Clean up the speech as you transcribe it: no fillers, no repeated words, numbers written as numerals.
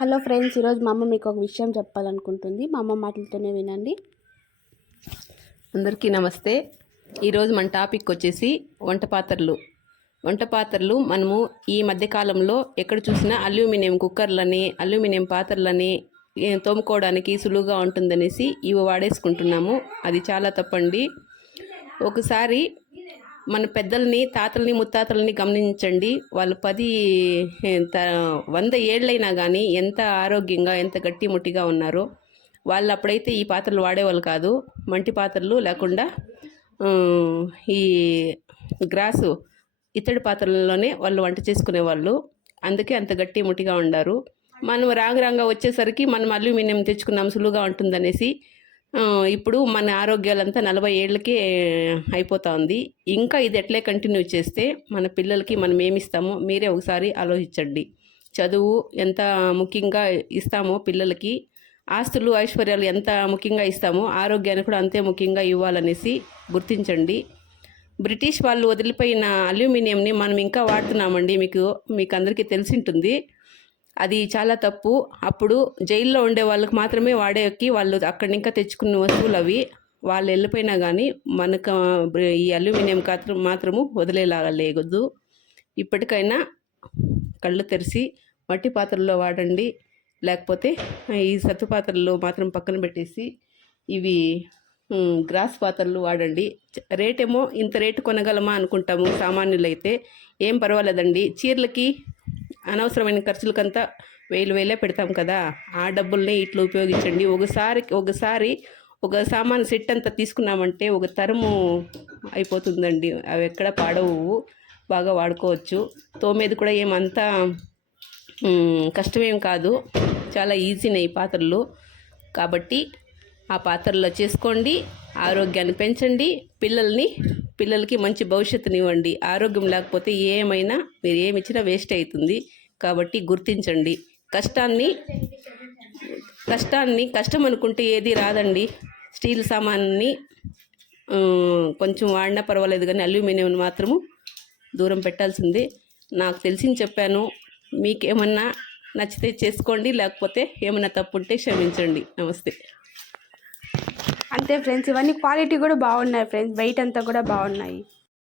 Hello friends, ఈరోజు మా అమ్మ మీకు ఒక విషయం చెప్పాలనుకుంటుంది. మా అమ్మ మాటలతోనే వినండి. అందరికీ నమస్తే. ఈరోజు మన టాపిక్ వచ్చేసి వంట పాత్రలు మనము ఈ మధ్యకాలంలో ఎక్కడ చూసినా అల్యూమినియం కుక్కర్లని, అల్యూమినియం పాత్రలని తోముకోవడానికి సులువుగా ఉంటుందనేసి ఇవి వాడేసుకుంటున్నాము. అది చాలా తప్పండి. ఒకసారి మన పెద్దల్ని, తాతల్ని, ముత్తాతల్ని గమనించండి. వాళ్ళు 100 ఏళ్ళైనా కానీ ఎంత ఆరోగ్యంగా, ఎంత గట్టిముట్టిగా ఉన్నారో. వాళ్ళు అప్పుడైతే ఈ పాత్రలు వాడేవాళ్ళు కాదు. మంటి పాత్రలు లేకుండా ఈ ఇత్తడి పాత్రల్లోనే వాళ్ళు వంట చేసుకునేవాళ్ళు. అందుకే అంత గట్టిముట్టిగా ఉండారు. మనం రాంగా వచ్చేసరికి మనం అల్యూమినియం తెచ్చుకున్నాం సులువుగా ఉంటుందనేసి ఇప్పుడు మన ఆరోగ్యాలంతా 40 ఏళ్ళకే అయిపోతూ ఉంది. ఇంకా ఇది ఎట్లే కంటిన్యూ చేస్తే మన పిల్లలకి మనం ఏమిస్తామో మీరే ఒకసారి ఆలోచించండి. చదువు ఎంత ముఖ్యంగా ఇస్తామో పిల్లలకి, ఆస్తులు ఐశ్వర్యాలు ఎంత ముఖ్యంగా ఇస్తామో ఆరోగ్యాన్ని కూడా అంతే ముఖ్యంగా ఇవ్వాలనేసి గుర్తించండి. బ్రిటిష్ వాళ్ళు వదిలిపోయిన అల్యూమినియంని మనం ఇంకా వాడుతున్నామండి. మీకు అందరికీ తెలిసి ఉంటుంది. అది చాలా తప్పు. అప్పుడు జైల్లో ఉండే వాళ్ళకి మాత్రమే వాడేకి వాళ్ళు అక్కడి ఇంకా తెచ్చుకున్న వస్తువులు అవి. వాళ్ళు వెళ్ళిపోయినా కానీ మనకు ఈ అల్యూమినియం మాత్రము వదిలేలాగా లేదు. ఇప్పటికైనా కళ్ళు తెరిచి మట్టి పాత్రల్లో వాడండి. లేకపోతే ఈ సత్తు పాత్రలు మాత్రం పక్కన పెట్టేసి ఇవి గ్రాస్ పాత్రలు వాడండి. రేటేమో ఇంత రేటు కొనగలమా అనుకుంటాము సామాన్యులైతే. ఏం పర్వాలేదండి. చీరలకి అనవసరమైన ఖర్చులకంతా వేలే పెడతాం కదా. ఆ డబ్బుల్ని ఇట్లా ఉపయోగించండి. ఒకసారి ఒక సామాన్ సెట్ అంతా తీసుకున్నామంటే ఒక తరము అయిపోతుందండి. అవి ఎక్కడ పాడవు, బాగా వాడుకోవచ్చు. తోమేది కూడా ఏమంతా కష్టమేం కాదు, చాలా ఈజీనే ఈ పాత్రలు. కాబట్టి ఆ పాత్రల్లో చేసుకోండి, ఆరోగ్యాన్ని పెంచండి, పిల్లలకి మంచి భవిష్యత్తునివ్వండి. ఆరోగ్యం లేకపోతే ఏమైనా మీరు ఏమిచ్చినా వేస్ట్ అవుతుంది. కాబట్టి గుర్తించండి. కష్టం అనుకుంటే ఏది రాదండి. స్టీల్ సామాన్ని కొంచెం వాడినా పర్వాలేదు, కానీ అల్యూమినియం మాత్రము దూరం పెట్టాల్సిందే. నాకు తెలిసింది చెప్పాను. మీకేమన్నా నచ్చితే చేసుకోండి, లేకపోతే ఏమన్నా తప్పు ఉంటే క్షమించండి. నమస్తే. అంతే ఫ్రెండ్స్, ఇవన్నీ క్వాలిటీ కూడా బాగున్నాయి ఫ్రెండ్స్, వెయిట్ అంతా కూడా బాగున్నాయి.